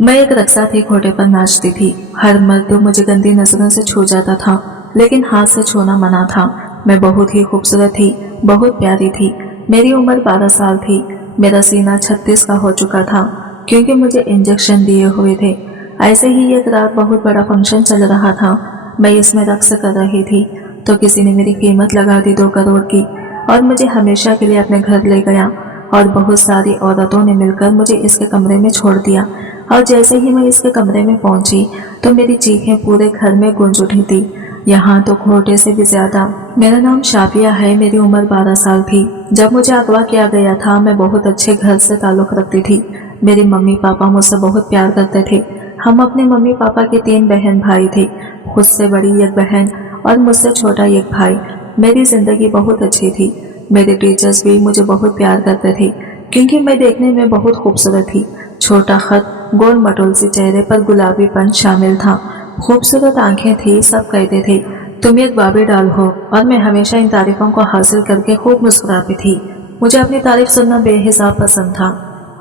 मैं एक रक्सा थी, घोड़े पर नाचती थी। हर मर्द मुझे गंदी नजरों से छू जाता था, लेकिन हाथ से छूना मना था। मैं बहुत ही खूबसूरत थी, बहुत प्यारी थी। मेरी उम्र 12 साल थी। मेरा सीना 36 का हो चुका था, क्योंकि मुझे इंजेक्शन दिए हुए थे। ऐसे ही एक रात बहुत बड़ा फंक्शन चल रहा था। मैं इसमें रक्स कर रही थी तो किसी ने मेरी कीमत लगा दी 2 करोड़ की, और मुझे हमेशा के लिए अपने घर ले गया। और बहुत सारी औरतों ने मिलकर मुझे इसके कमरे में छोड़ दिया। और जैसे ही मैं इसके कमरे में पहुंची तो मेरी चीखें पूरे घर में गूंज उठी थी, यहाँ तो घोटे से भी ज्यादा। मेरा नाम शाफिया है। मेरी उम्र 12 साल थी। जब मुझे अगवा किया गया था, मैं बहुत अच्छे घर से ताल्लुक रखती थी। मेरे मम्मी पापा मुझसे बहुत प्यार करते थे। हम अपने मम्मी पापा के 3 बहन भाई थे, खुद से बड़ी एक बहन और मुझसे छोटा एक भाई। मेरी जिंदगी बहुत अच्छी थी। मेरे टीचर्स भी मुझे बहुत प्यार करते थे, क्योंकि मैं देखने में बहुत खूबसूरत थी। छोटा खत, गोल मटोल से चेहरे पर गुलाबीपन शामिल था, खूबसूरत आंखें थी। सब कहते थे तुम एक बाबी डाल हो, और मैं हमेशा इन तारीफों को हासिल करके खूब मुस्कुराती थी। मुझे अपनी तारीफ सुनना बेहिसाब पसंद था।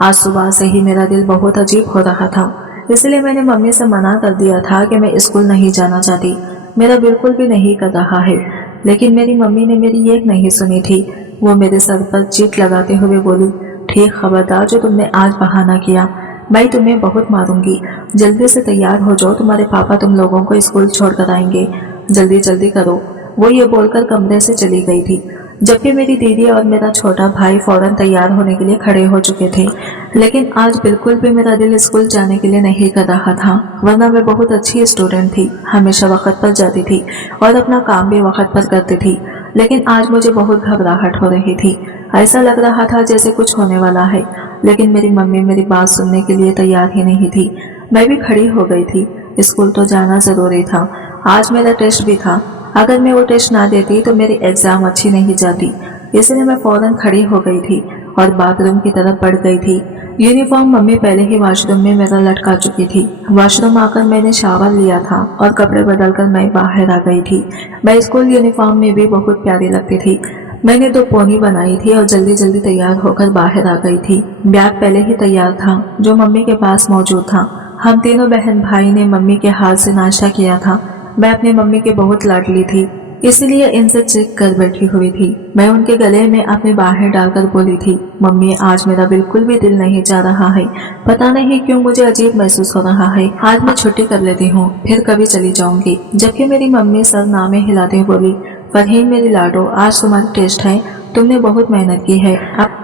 आज सुबह से ही मेरा दिल बहुत अजीब हो रहा था, इसलिए मैंने मम्मी से मना कर दिया था कि मैं स्कूल नहीं जाना चाहती। मेरा बिल्कुल भी नहीं कर रहा है। लेकिन मेरी मम्मी ने मेरी एक नहीं सुनी थी। वो मेरे सर पर चीट लगाते हुए बोली, ठीक, खबरदार जो तुमने आज बहाना किया, मैं तुम्हें बहुत मारूंगी। जल्दी से तैयार हो जाओ, तुम्हारे पापा तुम लोगों को स्कूल छोड़ कर आएंगे। जल्दी जल्दी करो। वो ये बोलकर कमरे से चली गई थी, जबकि मेरी दीदी और मेरा छोटा भाई फौरन तैयार होने के लिए खड़े हो चुके थे। लेकिन आज बिल्कुल भी मेरा दिल स्कूल जाने के लिए नहीं कर रहा था, वरना मैं बहुत अच्छी स्टूडेंट थी, हमेशा वक्त पर जाती थी और अपना काम भी वक्त पर करती थी। लेकिन आज मुझे बहुत घबराहट हो रही थी। ऐसा लग रहा था जैसे कुछ होने वाला है। लेकिन मेरी मम्मी मेरी बात सुनने के लिए तैयार ही नहीं थी। मैं भी खड़ी हो गई थी। स्कूल तो जाना जरूरी था। आज मेरा टेस्ट भी था। अगर मैं वो टेस्ट ना देती तो मेरी एग्जाम अच्छी नहीं जाती। इसलिए मैं फौरन खड़ी हो गई थी और बाथरूम की तरफ बढ़ गई थी। यूनिफॉर्म मम्मी पहले ही वॉशरूम में मेरा लटका चुकी थी। वॉशरूम आकर मैंने शावर लिया था और कपड़े बदलकर मैं बाहर आ गई थी। मैं स्कूल यूनिफॉर्म में भी बहुत प्यारी लगती थी। मैंने 2 पोनी बनाई थी और जल्दी जल्दी तैयार होकर बाहर आ गई थी। बैग पहले ही तैयार था, जो मम्मी के पास मौजूद था। हम तीनों बहन भाई ने मम्मी के हाथ से नाश्ता किया था। मैं अपनी मम्मी की बहुत लाडली थी, इसलिए इनसे चिक कर बैठी हुई थी। मैं उनके गले में अपनी बाहें डालकर बोली थी, मम्मी आज मेरा बिल्कुल भी दिल नहीं चाह रहा है। पता नहीं क्यों मुझे अजीब महसूस हो रहा है। आज मैं छुट्टी कर लेती हूँ, फिर कभी चली जाऊंगी। जबकि मेरी मम्मी सर नामे हिलाते बोली, फरहीन मेरी लाडो, आज तुम्हारी टेस्ट है, तुमने बहुत मेहनत की है।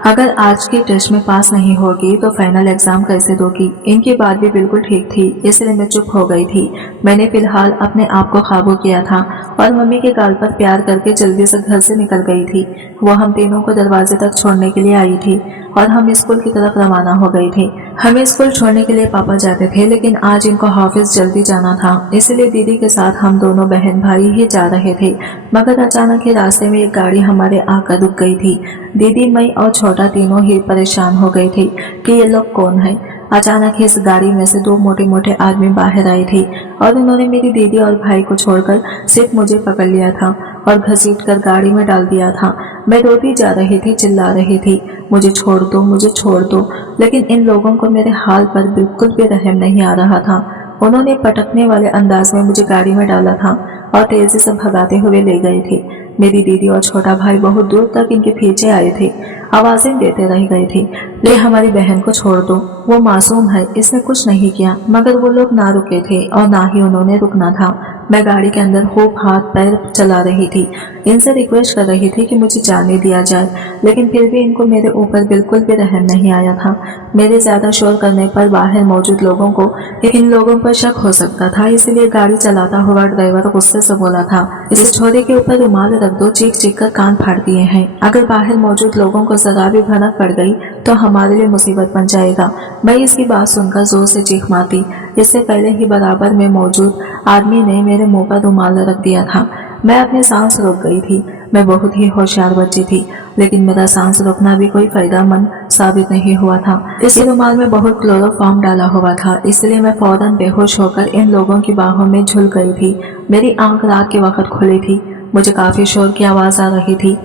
अगर आज की टेस्ट में पास नहीं होगी तो फाइनल एग्जाम कैसे दोगी। इनकी बात भी बिल्कुल ठीक थी, इसलिए मैं चुप हो गई थी। मैंने फिलहाल अपने आप को काबू किया था और मम्मी के गाल पर प्यार करके जल्दी से घर से निकल गई थी। वो हम तीनों को दरवाजे तक छोड़ने के लिए आई थी और हम स्कूल की तरफ रवाना हो गए थे। हमें स्कूल छोड़ने के लिए पापा जाते थे, लेकिन आज इनको ऑफिस जल्दी जाना था, इसलिए दीदी के साथ हम दोनों बहन भाई ही जा रहे थे। मगर अचानक ही रास्ते में एक गाड़ी हमारे आकर रुक गई थी। दीदी, मैं और छोटा तीनों ही परेशान हो गए थे कि ये लोग कौन है। अचानक ही इस गाड़ी में से 2 मोटे मोटे आदमी बाहर आए थे और उन्होंने मेरी दीदी और भाई को छोड़कर सिर्फ मुझे पकड़ लिया था और घसीट कर गाड़ी में डाल दिया था। मैं रोती जा रही थी, चिल्ला रही थी, मुझे छोड़ दो, मुझे छोड़ दो। लेकिन इन लोगों को मेरे हाल पर बिल्कुल भी रहम नहीं आ रहा था। उन्होंने पटकने वाले अंदाज में मुझे गाड़ी में डाला था और तेजी से भगाते हुए ले गए थे। मेरी दीदी और छोटा भाई बहुत दूर तक इनके पीछे आए थे, आवाजें देते रह गए थे, ले हमारी बहन को छोड़ दो, वो मासूम है, इसने कुछ नहीं किया। मगर वो लोग ना रुके थे और ना ही उन्होंने रुकना था। मैं गाड़ी के अंदर खूब हाथ पैर चला रही थी, इनसे रिक्वेस्ट कर रही थी कि मुझे जाने दिया जाए, लेकिन फिर भी इनको मेरे ऊपर बिल्कुल भी रहम नहीं आया था। मेरे ज्यादा शोर करने पर बाहर मौजूद लोगों को इन लोगों पर शक हो सकता था, इसलिए गाड़ी चलाता हुआ ड्राइवर गुस्से से बोला था, इस छोरे के ऊपर रुमाल रख दो, चीख चीख कर कान फाड़ दिए हैं। अगर बाहर मौजूद लोगों को जरा भी भनक पड़ गई तो हमारे लिए मुसीबत बन जाएगा। मैं इसकी बात सुनकर जोर से चीख मारती। इससे पहले ही बराबर में मौजूद आदमी ने मेरे मुंह पर रुमाल रख दिया था। मैं अपनी सांस रोक गई थी। मैं बहुत ही होशियार बच्ची थी, लेकिन मेरा सांस रोकना भी कोई फायदेमंद साबित नहीं हुआ था। इस रुमाल में बहुत क्लोरोफॉर्म डाला हुआ था, इसलिए मैं फौरन बेहोश होकर इन लोगों की बाहों में झुल गई थी। मेरी आंख रात के वक्त खुली थी। मुझे काफी शोर की आवाज आ रही थी,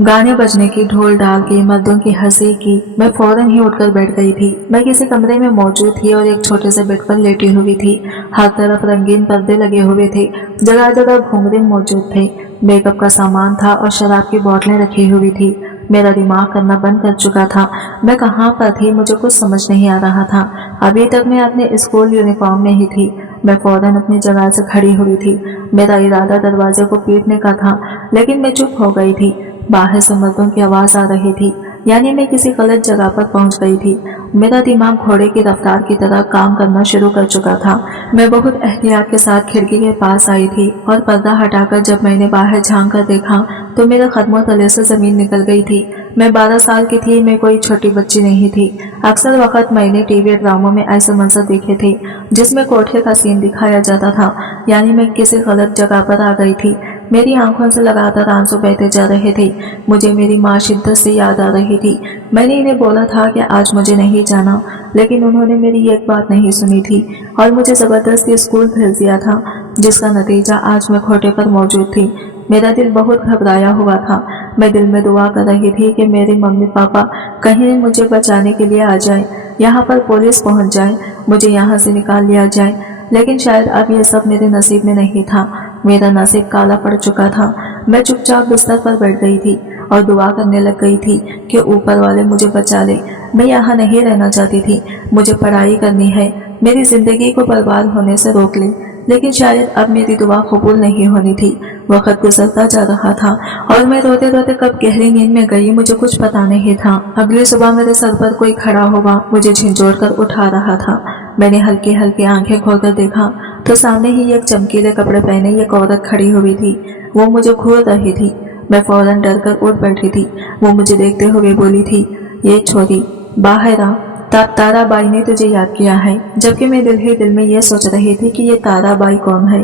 गाने बजने की, ढोल डाल की, मर्दों की हंसी की। मैं फौरन ही उठकर बैठ गई थी। मैं किसी कमरे में मौजूद थी और एक छोटे से बेड पर लेटी हुई थी। हर तरफ रंगीन पर्दे लगे हुए थे, जगह जगह घुंघरू मौजूद थे, मेकअप का सामान था और शराब की बोतलें रखी हुई थी। मेरा दिमाग करना बंद कर चुका था। मैं कहाँ पर थी मुझे कुछ समझ नहीं आ रहा था। अभी तक मैं अपने स्कूल यूनिफॉर्म में ही थी। मैं फौरन अपनी जगह से खड़ी हुई थी। मेरा इरादा दरवाजे को पीटने का था, लेकिन मैं चुप हो गई थी। बाहर से मर्दों की आवाज आ रही थी, यानी मैं किसी गलत जगह पर पहुंच गई थी। मेरा दिमाग घोड़े की रफ्तार की तरह काम करना शुरू कर चुका था। मैं बहुत एहतियात के साथ खिड़की के पास आई थी और पर्दा हटाकर जब मैंने बाहर झांक कर देखा तो मेरे कदमों तले से जमीन निकल गई थी। मैं 12 साल की थी, मैं कोई छोटी बच्ची नहीं थी। अक्सर वक्त मैंने टीवी ड्रामों में ऐसे मंजर देखे थे जिसमें कोठे का सीन दिखाया जाता था, यानी मैं किसी गलत जगह पर आ गई थी। मेरी आंखों से लगातार आंसू बहते जा रहे थे। मुझे मेरी माँ शिद्दत से याद आ रही थी। मैंने इन्हें बोला था कि आज मुझे नहीं जाना, लेकिन उन्होंने मेरी एक बात नहीं सुनी थी और मुझे जबरदस्ती स्कूल भेज दिया था, जिसका नतीजा आज मैं खोटे पर मौजूद थी। मेरा दिल बहुत घबराया हुआ था। मैं दिल में दुआ कर रही थी कि मेरे मम्मी पापा कहीं मुझे बचाने के लिए आ जाए, यहाँ पर पुलिस पहुँच जाए, मुझे यहाँ से निकाल लिया जाए। लेकिन शायद अब ये सब मेरे नसीब में नहीं था। मेरा नसीब काला पड़ चुका था। मैं चुपचाप बिस्तर पर बैठ गई थी और दुआ करने लग गई थी कि ऊपर वाले मुझे बचा ले। मैं यहाँ नहीं रहना चाहती थी। मुझे पढ़ाई करनी है, मेरी जिंदगी को बर्बाद होने से रोक ले। लेकिन शायद अब मेरी दुआ कबूल नहीं होनी थी। वक्त गुजरता जा रहा था और मैं रोते रोते कब गहरी नींद में गई मुझे कुछ पता नहीं था। अगली सुबह मेरे सर पर कोई खड़ा हुआ मुझे झिंझोड़ कर उठा रहा था। मैंने हल्की हल्की आंखें खोलकर देखा तो सामने ही एक चमकीले कपड़े पहने एक औरत खड़ी हुई थी। वो मुझे घूर रही थी। मैं फौरन डर कर उठ बैठी थी। वो मुझे देखते हुए बोली थी, ये छोरी बाहर आ, ताराबाई ने तुझे याद किया है। जबकि मैं दिल ही दिल में ये सोच रही थी कि ये ताराबाई कौन है।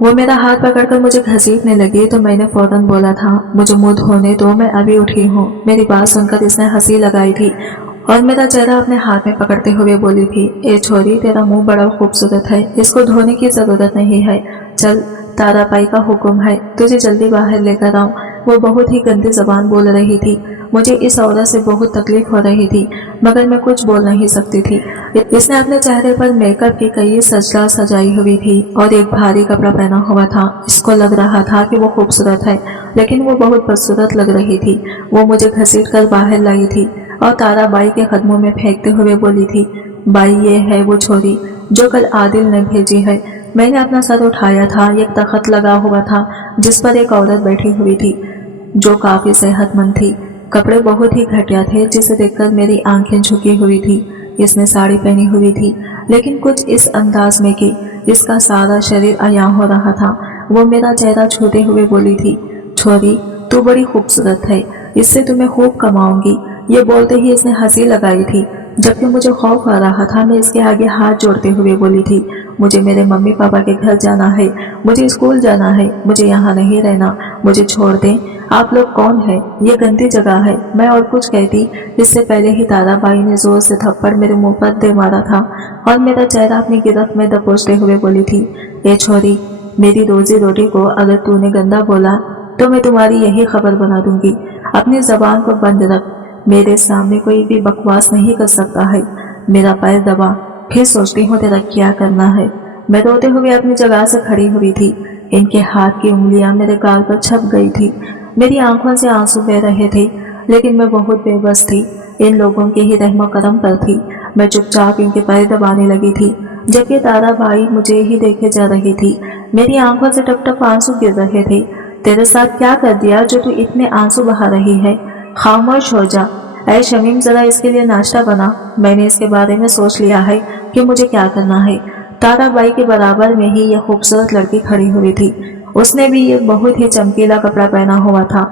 वो मेरा हाथ पकड़कर मुझे घसीटने लगी तो मैंने फौरन बोला था, मुझे मुंह धोने दो, मैं अभी उठी हूँ। मेरी बात सुनकर इसने हंसी लगाई थी और मेरा चेहरा अपने हाथ में पकड़ते हुए बोली थी, ए छोरी तेरा मुंह बड़ा खूबसूरत है, इसको धोने की जरूरत नहीं है। चल, ताराबाई का हुक्म है, तुझे जल्दी बाहर लेकर आऊं। वो बहुत ही गंदी जबान बोल रही थी। मुझे इस औरत से बहुत तकलीफ हो रही थी, मगर मैं कुछ बोल नहीं सकती थी। इसने अपने चेहरे पर मेकअप की कई सजला सजाई हुई थी और एक भारी कपड़ा पहना हुआ था। इसको लग रहा था कि वो खूबसूरत है, लेकिन वो बहुत बदसूरत लग रही थी। वो मुझे घसीट कर बाहर लाई थी और ताराबाई के कदमों में फेंकते हुए बोली थी, बाई ये है वो छोरी जो कल आदिल ने भेजी है। मैंने अपना सर उठाया था। एक तख्त लगा हुआ था जिस पर एक औरत बैठी हुई थी जो काफी सेहतमंद थी। कपड़े बहुत ही घटिया थे जिसे देखकर मेरी आंखें झुकी हुई थी। इसने साड़ी पहनी हुई थी, लेकिन कुछ इस अंदाज में कि इसका सारा शरीर अया हो रहा था। वो मेरा चेहरा छूते हुए बोली थी, छोरी तू बड़ी खूबसूरत है, इससे तुम्हें खूब कमाऊंगी। ये बोलते ही इसने हंसी लगाई थी। जबकि मुझे खौफ आ रहा था, मैं इसके आगे हाथ जोड़ते हुए बोली थी, मुझे मेरे मम्मी पापा के घर जाना है, मुझे स्कूल जाना है, मुझे यहाँ नहीं रहना, मुझे छोड़ दें। आप लोग कौन है? ये गंदी जगह है। मैं और कुछ कहती, इससे पहले ही ताराबाई ने जोर से थप्पड़ मेरे मुंह पर दे मारा था और मेरा चेहरा अपनी गिरफ्त में दबोचते हुए बोली थी, ए छोरी, मेरी रोजी रोटी को अगर तूने गंदा बोला तो मैं तुम्हारी यही खबर बना दूंगी। अपनी जबान को बंद रख। मेरे सामने कोई भी बकवास नहीं कर सकता है। मेरा पैर दबा, फिर सोचती हूँ तेरा क्या करना है। मैं रोते हुए अपनी जगह से खड़ी हुई थी। इनके हाथ की उंगलियां मेरे गाल पर छप गई थी। मेरी आंखों से आंसू बह रहे थे, लेकिन मैं बहुत बेबस थी। इन लोगों के ही रहमो करम पर थी। मैं चुपचाप इनके पैर दबाने लगी थी, जबकि ताराबाई मुझे ही देखे जा रही थी। मेरी आंखों से टप टप आंसू गिर रहे थे। तेरे साथ क्या कर दिया जो तू इतने आंसू बहा रही है? खामोश हो जा। ऐ शमीम, जरा इसके लिए नाश्ता बना। मैंने इसके बारे में सोच लिया है कि मुझे क्या करना है। ताराबाई के बराबर में ही यह खूबसूरत लड़की खड़ी हुई थी। उसने भी एक बहुत ही चमकीला कपड़ा पहना हुआ था।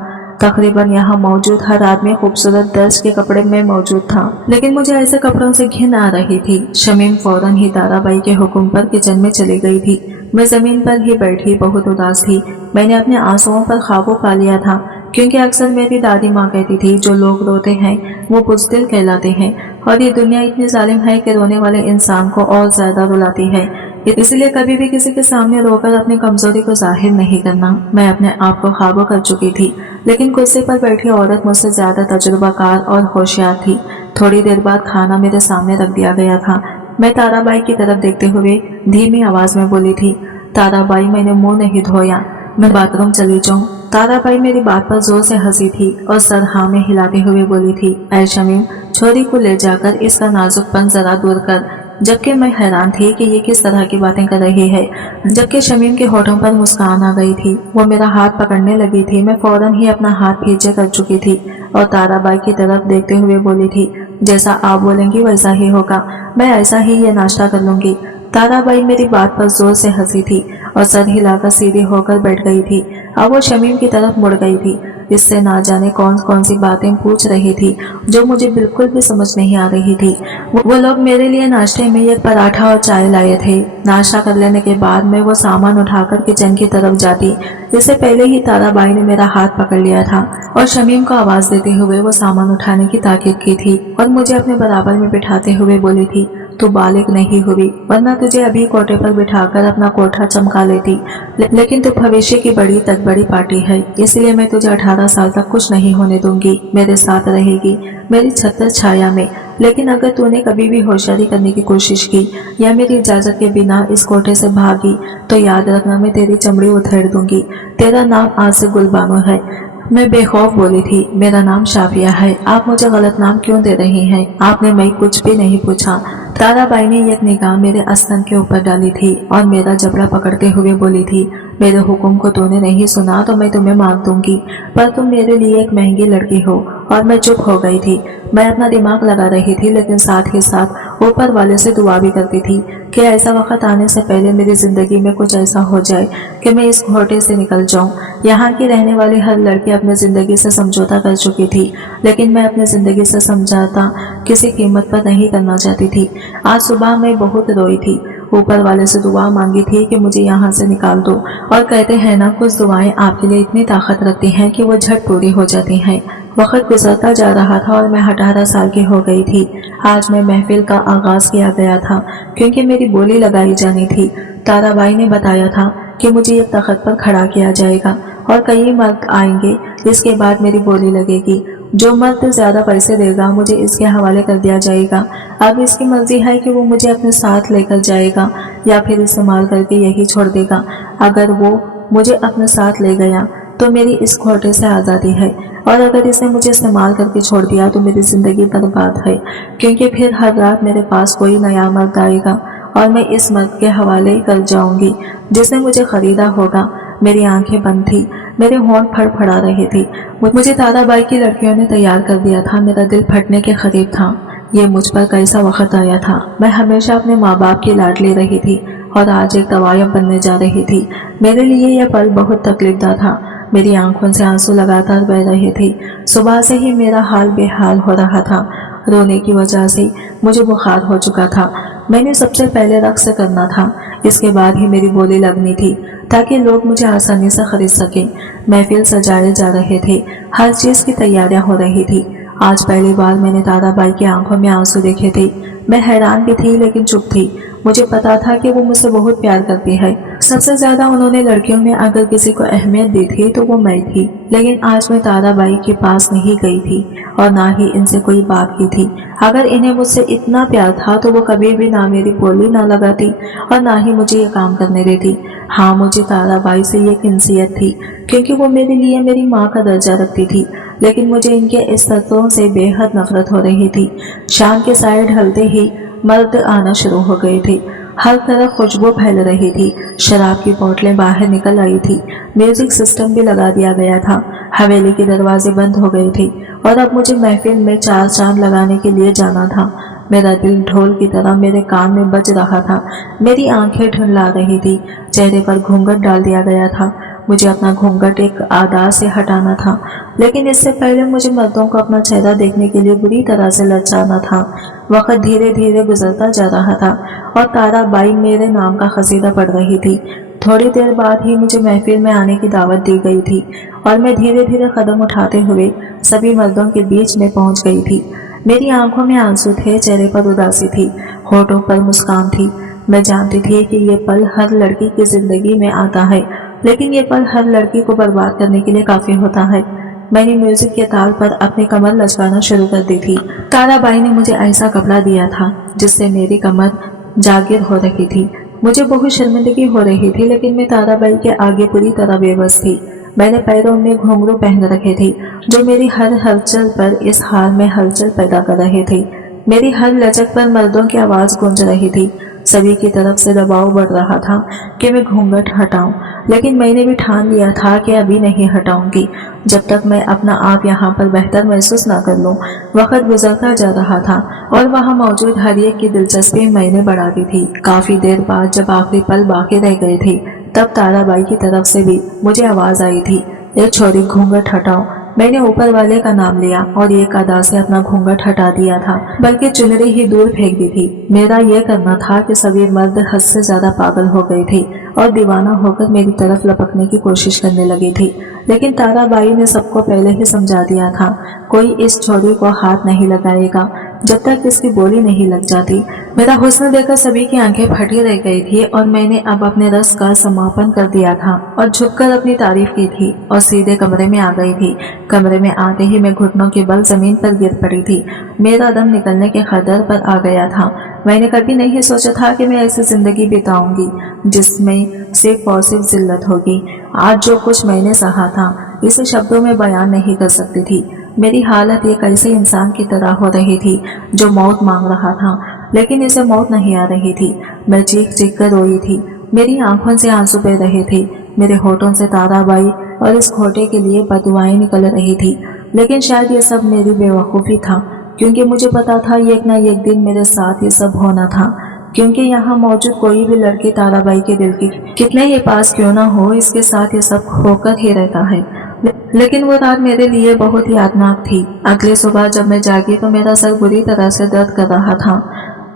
तकरीबन यहाँ मौजूद हर आदमी खूबसूरत दर्ज के कपड़े में मौजूद था, लेकिन मुझे ऐसे कपड़ों से घिन आ रही थी। शमीम फौरन ही ताराबाई के हुक्म पर किचन में चली गई थी। मैं जमीन पर ही बैठी बहुत उदास थी। मैंने अपने आंसुओं पर काबू पा लिया था, क्योंकि अक्सर मेरी दादी माँ कहती थी, जो लोग रोते हैं वो बुज़दिल कहलाते हैं और ये दुनिया इतनी जालिम है कि रोने वाले इंसान को और ज्यादा रुलाती है। इसलिए कभी भी किसी के सामने रोकर अपनी कमजोरी को जाहिर नहीं करना। मैं अपने आप को काबू कर चुकी थी, लेकिन कुर्सी पर बैठी औरत मुझसे ज्यादा तजुर्बाकार और होशियार थी। थोड़ी देर बाद खाना मेरे सामने रख दिया गया था। मैं ताराबाई की तरफ देखते हुए धीमी आवाज में बोली थी, ताराबाई मैंने मुंह नहीं धोया, मैं बाथरूम चली जाऊं। ताराबाई मेरी बात पर जोर से हंसी थी और सर हाँ में हिलाते हुए बोली थी, ऐ शमीम, छोरी को ले जाकर इसका नाजुकपन जरा दूर कर। जबकि मैं हैरान थी कि ये किस तरह की बातें कर रही है। जबकि शमीम के होठों पर मुस्कान आ गई थी, वो मेरा हाथ पकड़ने लगी थी। मैं फौरन ही अपना हाथ पीछे कर चुकी थी और ताराबाई की तरफ देखते हुए बोली थी, जैसा आप बोलेंगी वैसा ही होगा, मैं ऐसा ही ये नाश्ता कर लूंगी। ताराबाई मेरी बात पर जोर से हंसी थी और सर हिलाकर सीधी होकर बैठ गई थी। अब वो शमीम की तरफ मुड़ गई थी। इससे ना जाने कौन कौन सी बातें पूछ रही थी जो मुझे बिल्कुल भी समझ नहीं आ रही थी। वो लोग मेरे लिए नाश्ते में एक पराठा और चाय लाए थे। नाश्ता कर लेने के बाद मैं वो सामान उठाकर किचन की तरफ जाती। इससे पहले ही ताराबाई ने मेरा हाथ पकड़ लिया था और शमीम को आवाज देते हुए वो सामान उठाने की ताकीद की थी और मुझे अपने बराबर में बिठाते हुए बोली थी, तू बालिग नहीं हुई, वरना तुझे अभी कोटे पर बिठाकर अपना कोठा चमका लेती। लेकिन तू भविष्य की बड़ी तगबड़ी पार्टी है, इसलिए मैं तुझे 18 साल तक कुछ नहीं होने दूंगी। मेरे साथ रहेगी, मेरी छत्र छाया में। लेकिन अगर तूने कभी भी होशियारी करने की कोशिश की या मेरी इजाजत के बिना इस कोठे से भागी तो याद रखना, मैं तेरी चमड़ी उधेड़ दूंगी। तेरा नाम आज से गुलबानो है। मैं बेखौफ बोली थी, मेरा नाम शाफिया है, आप मुझे गलत नाम क्यों दे रही हैं? आपने मैं कुछ भी नहीं पूछा। ताराबाई ने एक निगाह मेरे आस्तन के ऊपर डाली थी और मेरा जबड़ा पकड़ते हुए बोली थी, मेरे हुक्म को तूने नहीं सुना तो मैं तुम्हें मार दूंगी, पर तुम मेरे लिए एक महंगी लड़की हो। और मैं चुप हो गई थी। मैं अपना दिमाग लगा रही थी, लेकिन साथ ही साथ ऊपर वाले से दुआ भी करती थी कि ऐसा वक्त आने से पहले मेरी जिंदगी में कुछ ऐसा हो जाए कि मैं इस घोटे से निकल जाऊं। यहाँ की रहने वाली हर लड़की अपनी जिंदगी से समझौता कर चुकी थी, लेकिन मैं अपनी जिंदगी से समझौता किसी कीमत पर नहीं करना चाहती थी। आज सुबह मैं बहुत रोई थी, ऊपर वाले से दुआ मांगी थी कि मुझे यहाँ से निकाल दो। और कहते हैं ना, कुछ दुआएं आपके लिए इतनी ताकत रखती हैं कि वो झट पूरी हो जाती हैं। वक्त गुजरता जा रहा था और मैं 18 साल की हो गई थी। आज मैं महफिल का आगाज किया गया था क्योंकि मेरी बोली लगाई जानी थी। ताराबाई ने बताया था कि मुझे एक तख्त पर खड़ा किया जाएगा और कई मर्द आएंगे, इसके बाद मेरी बोली लगेगी। जो मर्द ज्यादा पैसे देगा मुझे इसके हवाले कर दिया जाएगा। अब इसकी मर्जी है कि वो मुझे अपने साथ लेकर जाएगा या फिर इस्तेमाल करके यही छोड़ देगा। अगर वो मुझे अपने साथ ले गया तो मेरी इस घोटे से आज़ादी है, और अगर इसने मुझे इस्तेमाल करके छोड़ दिया तो मेरी ज़िंदगी बर्बाद है, क्योंकि फिर हर रात मेरे पास कोई नया मर्द आएगा और मैं इस मर्द के हवाले कर जाऊंगी जिसने मुझे खरीदा होगा। मेरी आंखें बंद थी, मेरे होंठ फड़फड़ा रहे थे। मुझे ताराबाई की लड़कियों ने तैयार कर दिया था, मेरा दिल फटने के करीब था। ये मुझ पर कैसा वक्त आया था। मैं हमेशा अपने माँ बाप की लाडली रही थी और आज एक तवायब बनने जा रही थी। मेरे लिए यह पल बहुत तकलीफदा था। मेरी आंखों से आंसू लगातार बह रहे थे। सुबह से ही मेरा हाल बेहाल हो रहा था। रोने की वजह से मुझे बुखार हो चुका था। मैंने सबसे पहले रक्स करना था, इसके बाद ही मेरी बोली लगनी थी ताकि लोग मुझे आसानी से खरीद सकें। महफिल सजाए जा रहे थे, हर चीज़ की तैयारियां हो रही थी। आज पहली बार मैंने ताराबाई की आंखों में आंसू देखे थे। मैं हैरान भी थी लेकिन चुप थी। मुझे पता था कि वो मुझसे बहुत प्यार करती है। सबसे ज्यादा उन्होंने लड़कियों में अगर किसी को अहमियत दी थी तो वो मैं थी। लेकिन आज मैं ताराबाई के पास नहीं गई थी और ना ही इनसे कोई बात की थी। अगर इन्हें मुझसे इतना प्यार था तो वो कभी भी ना मेरी बोली ना लगाती और ना ही मुझे ये काम करने देती। हाँ, मुझे ताराबाई से ये किंसियत थी क्योंकि वो मेरे लिए मेरी माँ का दर्जा रखती थी, लेकिन मुझे इनके इस तत्वों से बेहद नफरत हो रही थी। शाम के साए ढलते ही मर्द आना शुरू हो गए थे। हर तरफ खुशबू फैल रही थी। शराब की बोतलें बाहर निकल आई थी। म्यूजिक सिस्टम भी लगा दिया गया था। हवेली के दरवाजे बंद हो गए थे और अब मुझे महफिल में 4 चांद लगाने के लिए जाना था। मेरा दिल ढोल की तरह मेरे कान में बज रहा था। मेरी आंखें ठुंढला रही थी। चेहरे पर घूंघट डाल दिया गया था। मुझे अपना घूंघट एक आदा से हटाना था, लेकिन इससे पहले मुझे मर्दों को अपना चेहरा देखने के लिए बुरी तरह से ललचाना था। वक्त धीरे धीरे गुजरता जा रहा था और ताराबाई मेरे नाम का कसीदा पढ़ रही थी। थोड़ी देर बाद ही मुझे महफिल में आने की दावत दी गई थी और मैं धीरे धीरे कदम उठाते हुए सभी मर्दों के बीच में पहुंच गई थी। मेरी आंखों में आंसू थे, चेहरे पर उदासी थी, होठों पर मुस्कान थी। मैं जानती थी कि ये पल हर लड़की की जिंदगी में आता है, लेकिन ये पल हर लड़की को बर्बाद करने के लिए काफी होता है। मैंने म्यूजिक के ताल पर अपनी कमर लचकाना शुरू कर दी थी। ताराबाई ने मुझे ऐसा कपड़ा दिया था जिससे मेरी कमर जागिर हो रही थी। मुझे बहुत शर्मिंदगी हो रही थी, लेकिन मैं ताराबाई के आगे पूरी तरह बेबस थी। मैंने पैरों में घुंघरू पहन रखे थे जो मेरी हर हलचल पर इस हाल में हलचल पैदा कर रहे थे। मेरी हर लचक पर मर्दों की आवाज गूंज रही थी। सभी की तरफ से दबाव बढ़ रहा था कि मैं घूंघट हटाऊं, लेकिन मैंने भी ठान लिया था कि अभी नहीं हटाऊंगी जब तक मैं अपना आप यहाँ पर बेहतर महसूस ना कर लूं। वक्त गुजरता जा रहा था और वहाँ मौजूद हर एक की दिलचस्पी मैंने बढ़ा दी थी। काफी देर बाद जब आखिरी पल बाकी रह गए थे, तब ताराबाई की तरफ से भी मुझे आवाज आई थी, एक छोरी घूंघट हटाओ। मैंने ऊपर वाले का नाम लिया और एक अदा से अपना घूंघट हटा दिया था, बल्कि चुनरी ही दूर फेंक दी थी। मेरा यह करना था कि सभी मर्द हद से ज्यादा पागल हो गए थे और दीवाना होकर मेरी तरफ लपकने की कोशिश करने लगे थे। लेकिन ताराबाई ने सबको पहले ही समझा दिया था, कोई इस छोरी को हाथ नहीं लगाएगा जब तक इसकी बोली नहीं लग जाती। मेरा हुस्न देखकर सभी की आंखें फटी रह गई थी और मैंने अब अपने रस का समापन कर दिया था और झुककर अपनी तारीफ की थी और सीधे कमरे में आ गई थी। कमरे में आते ही मैं घुटनों के बल जमीन पर गिर पड़ी थी। मेरा दम निकलने के खतर पर आ गया था। मैंने कभी नहीं सोचा था कि मैं ऐसी जिंदगी बिताऊंगी जिसमें सिर्फ और सिर्फ जिल्लत होगी। आज जो कुछ मैंने सहा था इसे शब्दों में बयान नहीं कर सकती थी। मेरी हालत एक ऐसे इंसान की तरह हो रही थी जो मौत मांग रहा था, लेकिन इसे मौत नहीं आ रही थी। मैं चीख चीख कर रोई थी। मेरी आंखों से आंसू बह रहे थे। मेरे होठों से ताराबाई और इस खोटे के लिए बदुआएं निकल रही थी। लेकिन शायद ये सब मेरी बेवकूफ़ी था, क्योंकि मुझे पता था एक न एक दिन मेरे साथ ये सब होना था। क्योंकि यहाँ मौजूद कोई भी लड़की ताराबाई के दिल की कितने ही पास क्यों ना हो, इसके साथ ये सब होकर ही रहता है। लेकिन वो रात मेरे लिए बहुत यादनाक थी। अगली सुबह जब मैं जागी तो मेरा सर बुरी तरह से दर्द कर रहा था।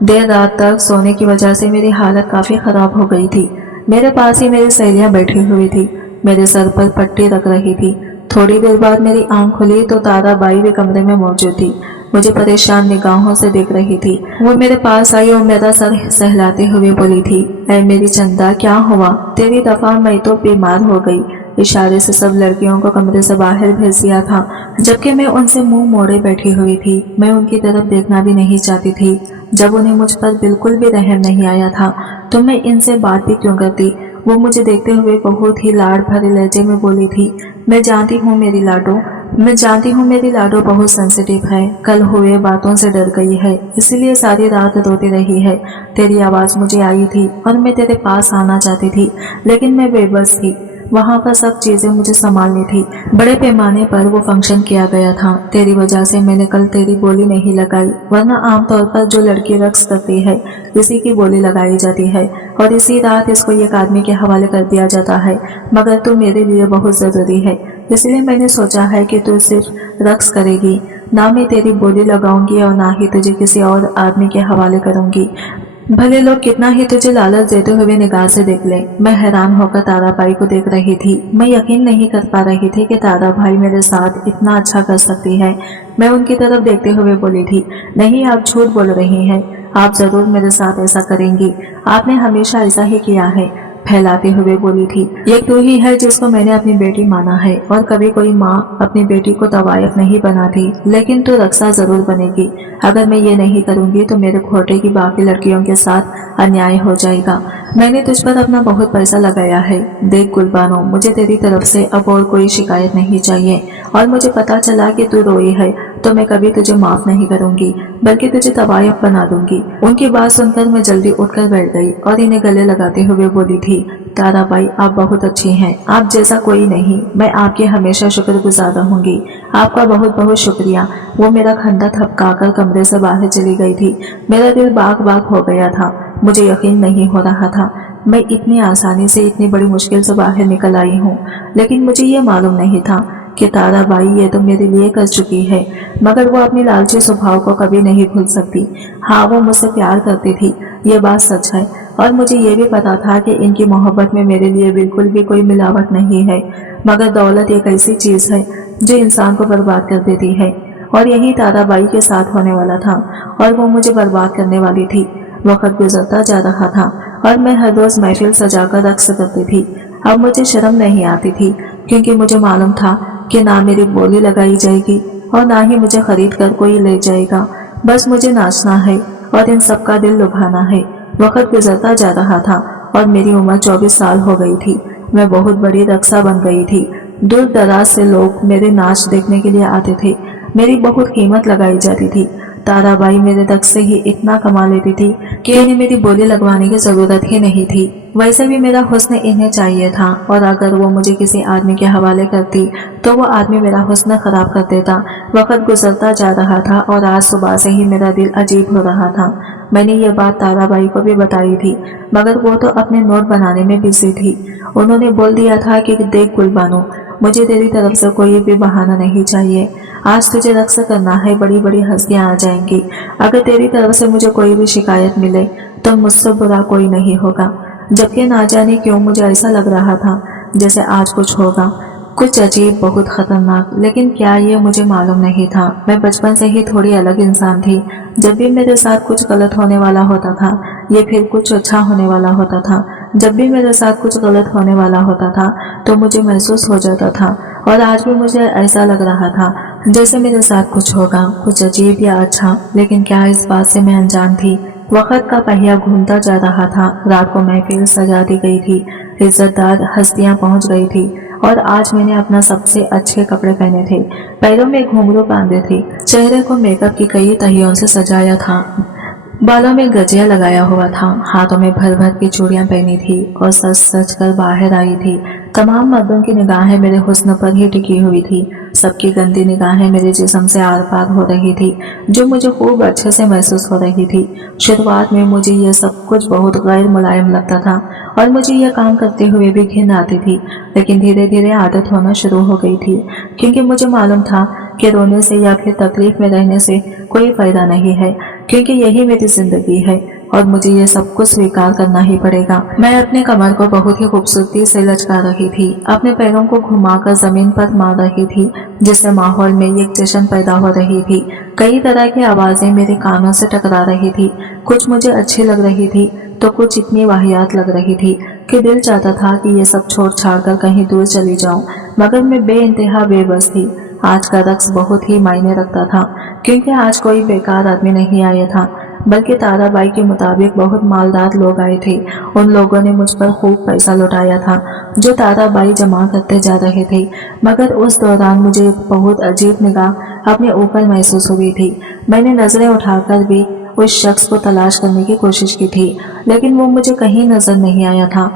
देर रात तक सोने की वजह से मेरी हालत काफी खराब हो गई थी। मेरे पास ही मेरी सहेलियां बैठी हुई थी, मेरे सर पर पट्टी रख रही थी। थोड़ी देर बाद मेरी आंख खुली तो ताराबाई भी कमरे में मौजूद थी। मुझे परेशान निगाहों से देख रही थी। वो मेरे पास आई और मेरा सर सहलाते हुए बोली थी, ऐ मेरी चंदा, क्या हुआ? तेरी दफा मैं तो बीमार हो गई। इशारे से सब लड़कियों को कमरे से बाहर भेज दिया था, जबकि मैं उनसे मुंह मोड़े बैठी हुई थी। मैं उनकी तरफ देखना भी नहीं चाहती थी। जब उन्हें मुझ पर बिल्कुल भी रहम नहीं आया था तो मैं इनसे बात भी क्यों करती। वो मुझे देखते हुए बहुत ही लाड़ भरे लहजे में बोली थी, मैं जानती हूँ मेरी लाडो बहुत सेंसिटिव है। कल हुए बातों से डर गई है, इसलिए सारी रात रोती रही है। तेरी आवाज मुझे आई थी और मैं तेरे पास आना चाहती थी, लेकिन मैं बेबस थी। वहाँ पर सब चीजें मुझे संभालनी थी। बड़े पैमाने पर वो फंक्शन किया गया था। तेरी वजह से मैंने कल तेरी बोली नहीं लगाई, वरना आमतौर पर जो लड़की रक्स करती है इसी की बोली लगाई जाती है और इसी रात इसको एक आदमी के हवाले कर दिया जाता है। मगर तू मेरे लिए बहुत जरूरी है, इसलिए मैंने सोचा है कि तू सिर्फ रक्स करेगी, ना मैं तेरी बोली लगाऊंगी और ना ही तुझे किसी और आदमी के हवाले करूंगी। भले लोग कितना ही तुझे लालच देते हुए निगाह से देख ले। मैं हैरान होकर ताराबाई को देख रही थी। मैं यकीन नहीं कर पा रही थी कि ताराबाई मेरे साथ इतना अच्छा कर सकती है। मैं उनकी तरफ देखते हुए बोली थी, नहीं, आप झूठ बोल रही हैं। आप जरूर मेरे साथ ऐसा करेंगी। आपने हमेशा ऐसा ही किया है, फैलाते हुए बोली थी। ये तू ही है जिसको मैंने अपनी बेटी माना है और कभी कोई माँ अपनी बेटी को तवायफ नहीं बनाती, लेकिन तू रक्षा जरूर बनेगी। अगर मैं ये नहीं करूंगी तो मेरे खोटे की बाकी लड़कियों के साथ अन्याय हो जाएगा। मैंने तुझ पर अपना बहुत पैसा लगाया है। देख गुलबानो, मुझे तेरी तरफ से अब और कोई शिकायत नहीं चाहिए और मुझे पता चला कि तू रोई है तो मैं कभी तुझे माफ नहीं करूंगी, बल्कि तुझे तवायफ बना दूंगी। उनकी बात सुनकर मैं जल्दी उठकर बैठ गई और इन्हें गले लगाते हुए बोली थी, ताराबाई, आप बहुत अच्छी हैं, आप जैसा कोई नहीं। मैं आपकी हमेशा शुक्रगुजार रहूंगी। आपका बहुत बहुत शुक्रिया। वो मेरा खंदा थपकाकर कमरे से बाहर चली गई थी। मेरा दिल बाग बाग हो गया था। मुझे यकीन नहीं हो रहा था मैं इतनी आसानी से इतनी बड़ी मुश्किल से बाहर निकल आई हूँ, लेकिन मुझे ये मालूम नहीं था कि ताराबाई ये तो मेरे लिए कर चुकी है, मगर वो अपनी लालची स्वभाव को कभी नहीं भूल सकती। हाँ, वो मुझसे प्यार करती थी, ये बात सच है, और मुझे ये भी पता था कि इनकी मोहब्बत में मेरे लिए बिल्कुल भी कोई मिलावट नहीं है। मगर दौलत एक ऐसी चीज है जो इंसान को बर्बाद कर देती है, और यही ताराबाई के साथ होने वाला था और वो मुझे बर्बाद करने वाली थी। वक्त गुजरता जा रहा था और मैं हर रोज महफिल सजाकर रक्स करती थी। अब मुझे शर्म नहीं आती थी, क्योंकि मुझे मालूम था कि ना मेरी बोली लगाई जाएगी और ना ही मुझे खरीद कर कोई ले जाएगा। बस मुझे नाचना है और इन सबका दिल लुभाना है। वक्त गुजरता जा रहा था और मेरी उम्र 24 साल हो गई थी। मैं बहुत बड़ी रक्सा बन गई थी। दूर दराज से लोग मेरे नाच देखने के लिए आते थे। मेरी बहुत कीमत लगाई जाती थी। ताराबाई मेरे रक्स से ही इतना कमा लेती थी कि इन्हें मेरी बोली लगवाने की जरूरत ही नहीं थी। वैसे भी मेरा हुस्न इन्हें चाहिए था, और अगर वो मुझे किसी आदमी के हवाले करती तो वो आदमी मेरा हुस्न खराब कर देता। वक्त गुजरता जा रहा था और आज सुबह से ही मेरा दिल अजीब हो रहा था। मैंने ये बात ताराबाई को भी बताई थी, मगर वो तो अपने नोट बनाने में बिजी थी। उन्होंने बोल दिया था कि देख गुलबानो, मुझे तेरी तरफ से कोई भी बहाना नहीं चाहिए। आज तुझे रक्स करना है, बड़ी बड़ी हंसियां आ जाएंगी। अगर तेरी तरफ से मुझे कोई भी शिकायत मिले तो मुझसे बुरा कोई नहीं होगा। जबकि ना जाने क्यों मुझे ऐसा लग रहा था जैसे आज कुछ होगा, कुछ अजीब, बहुत खतरनाक। लेकिन क्या ये मुझे मालूम नहीं था। मैं बचपन से ही थोड़ी अलग इंसान थी। जब भी मेरे साथ कुछ गलत होने वाला होता था या फिर कुछ अच्छा होने वाला होता था, जब भी मेरे साथ कुछ गलत होने वाला होता था तो मुझे महसूस हो जाता था। और आज भी मुझे ऐसा लग रहा था जैसे मेरे साथ कुछ होगा, कुछ अजीब या अच्छा। लेकिन क्या इस बात से मैं अनजान थी। वक्त का पहिया घूमता जा रहा था। रात को महफिल सजा दी गई थी, इज्जतदार हस्तियां पहुंच गई थी, और आज मैंने अपना सबसे अच्छे कपड़े पहने थे, पैरों में घुंघरू बांधे थे, चेहरे को मेकअप की कई तहियों से सजाया था, बालों में गजिया लगाया हुआ था, हाथों में भर भर की चूड़ियां पहनी थी और सच सच कर बाहर आई थी। तमाम मर्दों की निगाहें मेरे हुस्न पर ही टिकी हुई थी। सबकी गंदी निगाहें मेरे जिस्म से आर पार हो रही थी, जो मुझे खूब अच्छे से महसूस हो रही थी। शुरुआत में मुझे यह सब कुछ बहुत गैर मुलायम लगता था और मुझे यह काम करते हुए भी घिन आती थी, लेकिन धीरे धीरे आदत होना शुरू हो गई थी, क्योंकि मुझे मालूम था कि रोने से या फिर तकलीफ में रहने से कोई फायदा नहीं है, क्योंकि यही मेरी जिंदगी है और मुझे ये सब कुछ स्वीकार करना ही पड़ेगा। मैं अपने कमर को बहुत ही खूबसूरती से लचका रही थी, अपने पैरों को घुमाकर जमीन पर मार रही थी, जिससे माहौल में एक जश्न पैदा हो रही थी। कई तरह की आवाजें मेरे कानों से टकरा रही थी। कुछ मुझे अच्छी लग रही थी तो कुछ इतनी वाहियात लग रही थी कि दिल चाहता था कि ये सब छोड़ छाड़ कर कहीं दूर चली जाऊं, मगर मैं बेइंतहा बेबस थी। आज का रक्स बहुत ही मायने रखता था, क्योंकि आज कोई बेकार आदमी नहीं आया था, बल्कि ताराबाई के मुताबिक बहुत मालदार लोग आए थे। उन लोगों ने मुझ पर खूब पैसा लुटाया था, जो ताराबाई जमा करते जा रहे थे। मगर उस दौरान मुझे एक बहुत अजीब निगाह अपने ऊपर महसूस हुई थी। मैंने नजरें उठाकर भी उस शख्स को तलाश करने की कोशिश की थी, लेकिन वो मुझे कहीं नजर नहीं आया था।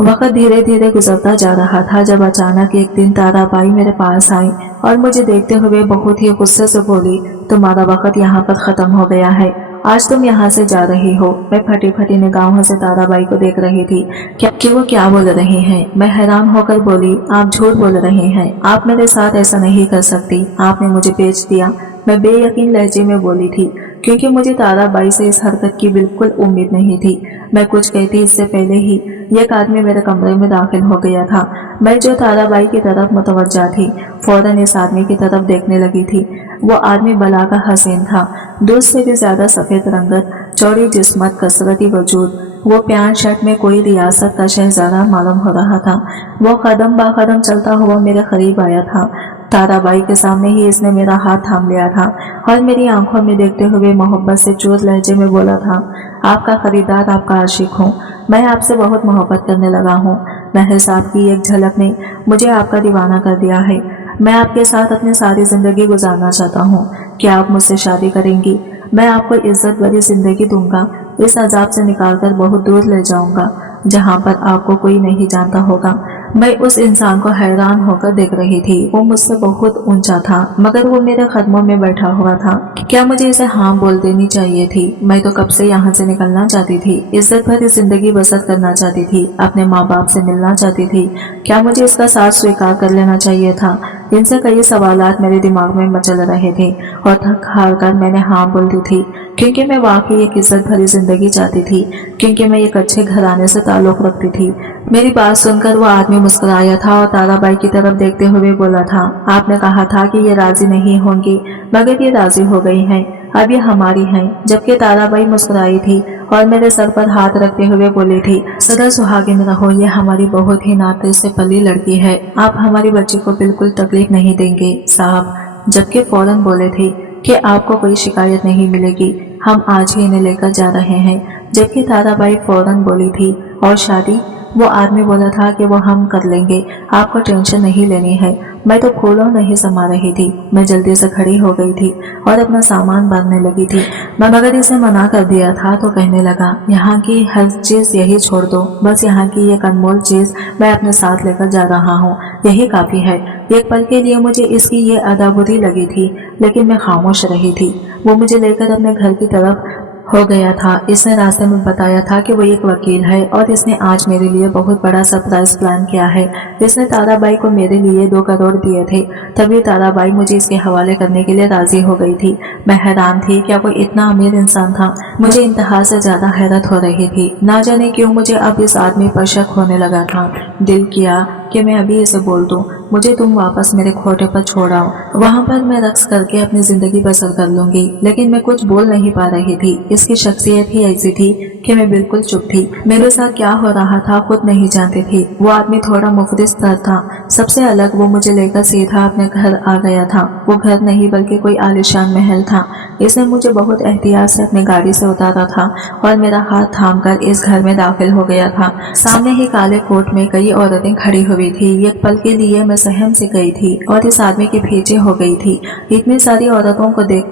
वक्त धीरे धीरे गुजरता जा रहा था, जब अचानक एक दिन ताराबाई मेरे पास आई और मुझे देखते हुए बहुत ही गुस्से से बोली, तुम्हारा वक्त यहाँ पर खत्म हो गया है, आज तुम यहाँ से जा रही हो। मैं फटी फटी निगाहों से ताराबाई को देख रही थी कि वो क्या बोल रही हैं। मैं हैरान होकर बोली, आप झूठ बोल रहे हैं, आप मेरे साथ ऐसा नहीं कर सकती, आपने मुझे बेच दिया। मैं बेयकीन लहजे में बोली थी, क्योंकि मुझे ताराबाई से इस हरकत की बिल्कुल उम्मीद नहीं थी। मैं कुछ कहती इससे पहले ही एक आदमी मेरे कमरे में दाखिल हो गया था। मैं जो ताराबाई की तरफ मुतवज्जा थी, फौरन इस आदमी की तरफ देखने लगी थी। वो आदमी बला का हसीन था, दूध से भी ज्यादा सफेद रंगत, चौड़ी जिस्मत, कसरती वजूद। वो पैंट शर्ट में कोई रियासत का शहजादा मालूम हो रहा था। वो कदम बा कदम चलता हुआ मेरे करीब आया था। ताराबाई के सामने ही इसने मेरा हाथ थाम लिया था और मेरी आंखों में देखते हुए मोहब्बत से चोर लहजे में बोला था, आपका खरीदार, आपका आशिक हूँ, मैं आपसे बहुत मोहब्बत करने लगा हूँ। महज आपकी एक झलक ने मुझे आपका दीवाना कर दिया है। मैं आपके साथ अपनी सारी जिंदगी गुजारना चाहता हूँ। क्या आप मुझसे शादी करेंगी? मैं आपको इज्जत भरी जिंदगी दूंगा, इस अजाब से निकालकर बहुत दूर ले जाऊंगा, जहाँ पर आपको कोई नहीं जानता होगा। मैं उस इंसान को हैरान होकर देख रही थी। वो मुझसे बहुत ऊंचा था, मगर वो मेरे कदमों में बैठा हुआ था। क्या मुझे इसे हाँ बोल देनी चाहिए थी? मैं तो कब से यहाँ से निकलना चाहती थी, इज्जत भरी जिंदगी बसर करना चाहती थी, अपने माँ बाप से मिलना चाहती थी। क्या मुझे इसका साथ स्वीकार कर लेना चाहिए था? इनसे कई सवालात मेरे दिमाग में मचल रहे थे और थक हार कर मैंने हाँ बोल दी थी, क्योंकि मैं वाकई एक इज्जत भरी जिंदगी चाहती थी, क्योंकि मैं एक अच्छे घराने से ताल्लुक रखती थी। मेरी बात सुनकर वो आदमी मुस्कुराया था और ताराबाई की तरफ देखते हुए बोला था, आपने कहा था कि ये राजी नहीं होंगी, मगर ये राजी हो गई हैं। अब ये हमारी हैं। जबकि ताराबाई मुस्कुराई थी और मेरे सर पर हाथ रखते हुए बोली थी, सदा सुहागिन रहो, ये हमारी बहुत ही नाते से पली लड़की है, आप हमारी बच्ची को बिल्कुल तकलीफ नहीं देंगे साहब। जबकि फौरन बोले थे कि आपको कोई शिकायत नहीं मिलेगी, हम आज ही इन्हें लेकर जा रहे हैं। जबकि ताराबाई फौरन बोली थी, और शादी? वो आदमी बोला था कि वो हम कर लेंगे, आपको टेंशन नहीं लेनी है। मैं तो फूलों नहीं समा रही थी। मैं जल्दी से खड़ी हो गई थी और अपना सामान बांधने लगी थी, मगर इसे मना कर दिया था तो कहने लगा, यहाँ की हर चीज यही छोड़ दो, बस यहाँ की एक अनमोल चीज मैं अपने साथ लेकर जा रहा हूँ, यही काफी है। एक पल के लिए मुझे इसकी ये अदा बुरी लगी थी, लेकिन मैं खामोश रही थी। वो मुझे लेकर अपने घर की तरफ हो गया था। इसने रास्ते में बताया था कि वो एक वकील है और इसने आज मेरे लिए बहुत बड़ा सरप्राइज प्लान किया है। इसने ताराबाई को मेरे लिए 2 करोड़ दिए थे, तभी ताराबाई मुझे इसके हवाले करने के लिए राजी हो गई थी। मैं हैरान थी, क्या कोई इतना अमीर इंसान था? मुझे इंतहा से ज्यादा हैरत हो रही थी। ना जाने क्यों मुझे अब इस आदमी पर शक होने लगा था। दिल किया कि मैं अभी इसे बोल दूं, मुझे तुम वापस मेरे खोटे पर छोड़ आओ, वहां पर मैं रक्स करके अपनी जिंदगी बसर कर लूंगी। लेकिन मैं कुछ बोल नहीं पा रही थी। इसकी शख्सियत ही ऐसी थी कि मैं बिल्कुल चुप थी। मेरे साथ क्या हो रहा था खुद नहीं जानती थी। वो आदमी थोड़ा मुफलिस था। सबसे अलग वो मुझे लेकर सीधा अपने घर आ गया था। वो घर नहीं बल्कि कोई आलीशान महल था। इसने मुझे बहुत एहतियात से अपनी गाड़ी से उतारा था और मेरा हाथ थामकर इस घर में दाखिल हो गया था। सामने ही काले कोट में कई औरतें खड़ी हुई थी। एक पल के लिए मैं सहम से गई थी और इस आदमी के पीछे हो गई थी। इतनी सारी औरतों को देख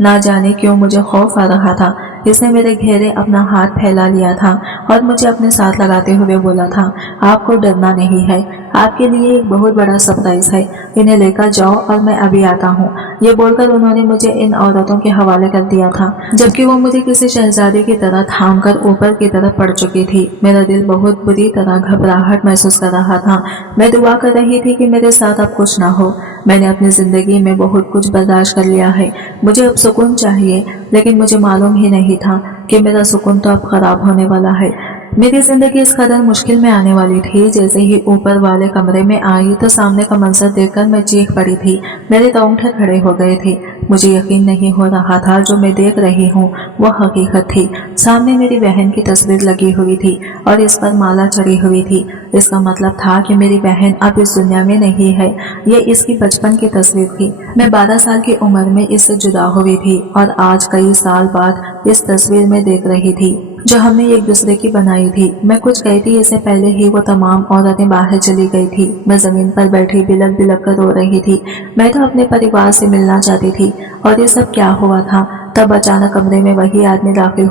ना जाने क्यों मुझे खौफ आ रहा था। इसने मेरे घेरे अपना हाथ फैला लिया था और मुझे अपने साथ लगाते हुए बोला था, आपको डरना नहीं है, आपके लिए एक बहुत बड़ा सरप्राइज है, इन्हें लेकर जाओ और मैं अभी आता हूँ। ये बोलकर उन्होंने मुझे इन औरतों के हवाले कर दिया था, जबकि वो मुझे किसी शहजादे की तरह थाम कर ऊपर की तरफ पड़ चुकी थी। मेरा दिल बहुत बुरी तरह घबराहट महसूस कर रहा था। मैं दुआ कर रही थी कि मेरे साथ अब कुछ ना हो। मैंने अपनी जिंदगी में बहुत कुछ बर्दाश्त कर लिया है, मुझे अब सुकून चाहिए, लेकिन मुझे मालूम ही नहीं था कि मेरा सुकून तो अब खराब होने वाला है। मेरी जिंदगी इस कदर मुश्किल में आने वाली थी। जैसे ही ऊपर वाले कमरे में आई तो सामने का मंजर देखकर मैं चीख पड़ी थी। मेरे रोंगटे खड़े हो गए थे। मुझे यकीन नहीं हो रहा था जो मैं देख रही हूँ वो हकीकत थी। सामने मेरी बहन की तस्वीर लगी हुई थी और इस पर माला चढ़ी हुई थी। इसका मतलब था कि मेरी बहन अब इस दुनिया में नहीं है। ये इसकी बचपन की तस्वीर थी। मैं 12 साल की उम्र में इससे जुदा हुई थी और आज कई साल बाद इस तस्वीर में देख रही थी जो हमने एक दूसरे की बनाई थी। मैं कुछ कहती इससे पहले ही वो तमाम औरतें बाहर चली गई थी। मैं जमीन पर बैठी बिलक बिलक कर रो रही थी। मैं तो अपने परिवार से मिलना चाहती थी। और ये सब क्या हुआ था? तब अचानक कमरे में वही आदमी दाखिल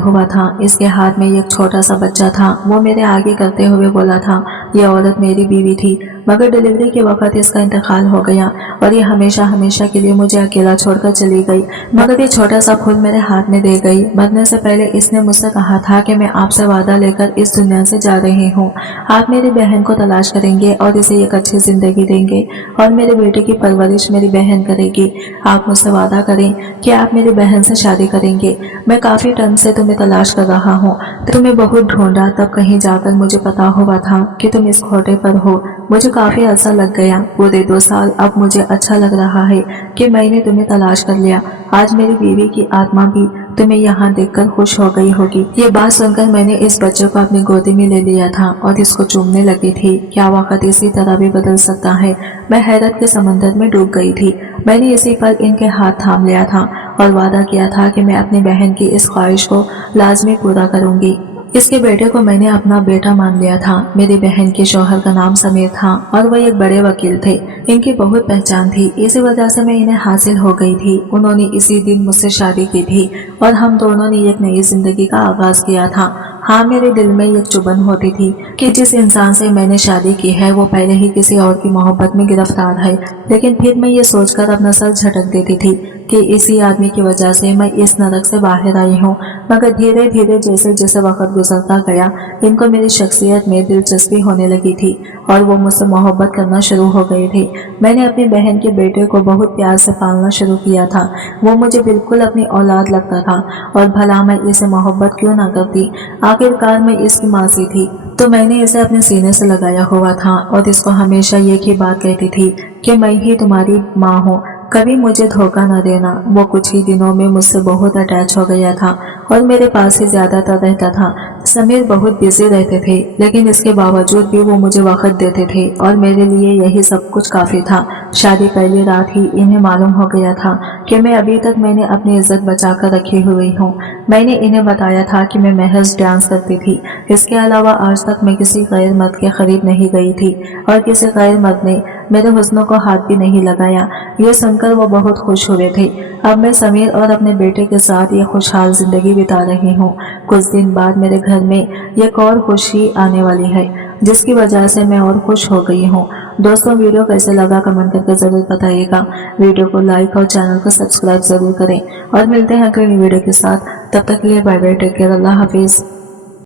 हुआ था। इसके हाथ में एक छोटा सा बच्चा था। वो मेरे आगे करते हुए बोला था, ये औरत मेरी बीवी थी, मगर डिलीवरी के वक्त इसका इंतकाल हो गया और ये हमेशा हमेशा के लिए मुझे अकेला छोड़कर चली गई। मगर ये छोटा सा फूल मेरे हाथ में दे गई। मरने से पहले इसने मुझसे कहा था कि मैं आपसे वादा लेकर इस दुनिया से जा रही हूँ। आप मेरी बहन को तलाश करेंगे और इसे एक अच्छी जिंदगी देंगे और मेरे बेटे की परवरिश मेरी बहन करेगी। आप मुझसे वादा करें कि आप मेरी बहन से शादी करेंगे। मैं काफी टाइम से तुम्हें तलाश कर रहा हूँ, तुम्हें बहुत ढूंढा, तब कहीं जाकर मुझे पता हुआ था कि तुम इस खोटे पर हो। मुझे काफी अच्छा लग गया। पूरे 2 साल अब मुझे अच्छा लग रहा है कि मैंने तुम्हें तलाश कर लिया। आज मेरी बीवी की आत्मा भी तुम्हें यहाँ देखकर खुश हो गई होगी। ये बात सुनकर मैंने इस बच्चे को अपनी गोदी में ले लिया था और इसको चूमने लगी थी। क्या वक्त इसी तरह भी बदल सकता है? मैं हैरत के समंदर में डूब गई थी। मैंने इसी पर इनके हाथ थाम लिया था और वादा किया था कि मैं अपनी बहन की इस ख्वाहिश को लाजमी पूरा करूंगी। इसके बेटे को मैंने अपना बेटा मान लिया था। मेरी बहन के शौहर का नाम समीर था और वह एक बड़े वकील थे। इनकी बहुत पहचान थी, इसी वजह से मैं इन्हें हासिल हो गई थी। उन्होंने इसी दिन मुझसे शादी की थी और हम दोनों ने एक नई जिंदगी का आगाज किया था। हाँ, मेरे दिल में एक चुभन होती थी कि जिस इंसान से मैंने शादी की है वो पहले ही किसी और की मोहब्बत में गिरफ्तार है। लेकिन फिर मैं ये सोचकर अपना सर झटक देती थी कि इसी आदमी की वजह से मैं इस नरक से बाहर आई हूँ। मगर धीरे धीरे जैसे जैसे वक्त गुजरता गया, इनको मेरी शख्सियत में दिलचस्पी होने लगी थी और वो मुझसे मोहब्बत करना शुरू हो गए थे। मैंने अपनी बहन के बेटे को बहुत प्यार से पालना शुरू किया था। वो मुझे बिल्कुल अपनी औलाद लगता था और भला मैं इसे मोहब्बत क्यों ना करती। आखिरकार मैं इसकी माँ सी थी, तो मैंने इसे अपने सीने से लगाया हुआ था और इसको हमेशा एक ही बात कहती थी कि मैं ही तुम्हारी माँ हूँ। कभी मुझे धोखा न देना। वो कुछ ही दिनों में मुझसे बहुत अटैच हो गया था और मेरे पास ही ज्यादातर रहता था। समीर बहुत बिजी रहते थे, लेकिन इसके बावजूद भी वो मुझे वक्त देते थे और मेरे लिए यही सब कुछ काफी था। शादी पहली रात ही इन्हें मालूम हो गया था कि मैं अभी तक मैंने अपनी इज्जत बचाकर रखी हुई हूँ। मैंने इन्हें बताया था कि मैं महज डांस करती थी, इसके अलावा आज तक मैं किसी गैर मर्द के करीब नहीं गई थी और किसी गैर मर्द ने मेरे हुस्न को हाथ भी नहीं लगाया। ये सुनकर वो बहुत खुश हुए थे। अब मैं समीर और अपने बेटे के साथ ये खुशहाल जिंदगी बिता रही हूँ। कुछ दिन बाद मेरे घर में एक और खुशी आने वाली है, जिसकी वजह से मैं और खुश हो गई हूँ। दोस्तों, वीडियो कैसे लगा कमेंट करके जरूर बताइएगा। वीडियो को लाइक और चैनल को सब्सक्राइब जरूर करें और मिलते हैं अगली वीडियो के साथ। तब तक के लिए बाय बाय, टेक केयर, अल्लाह हाफिज।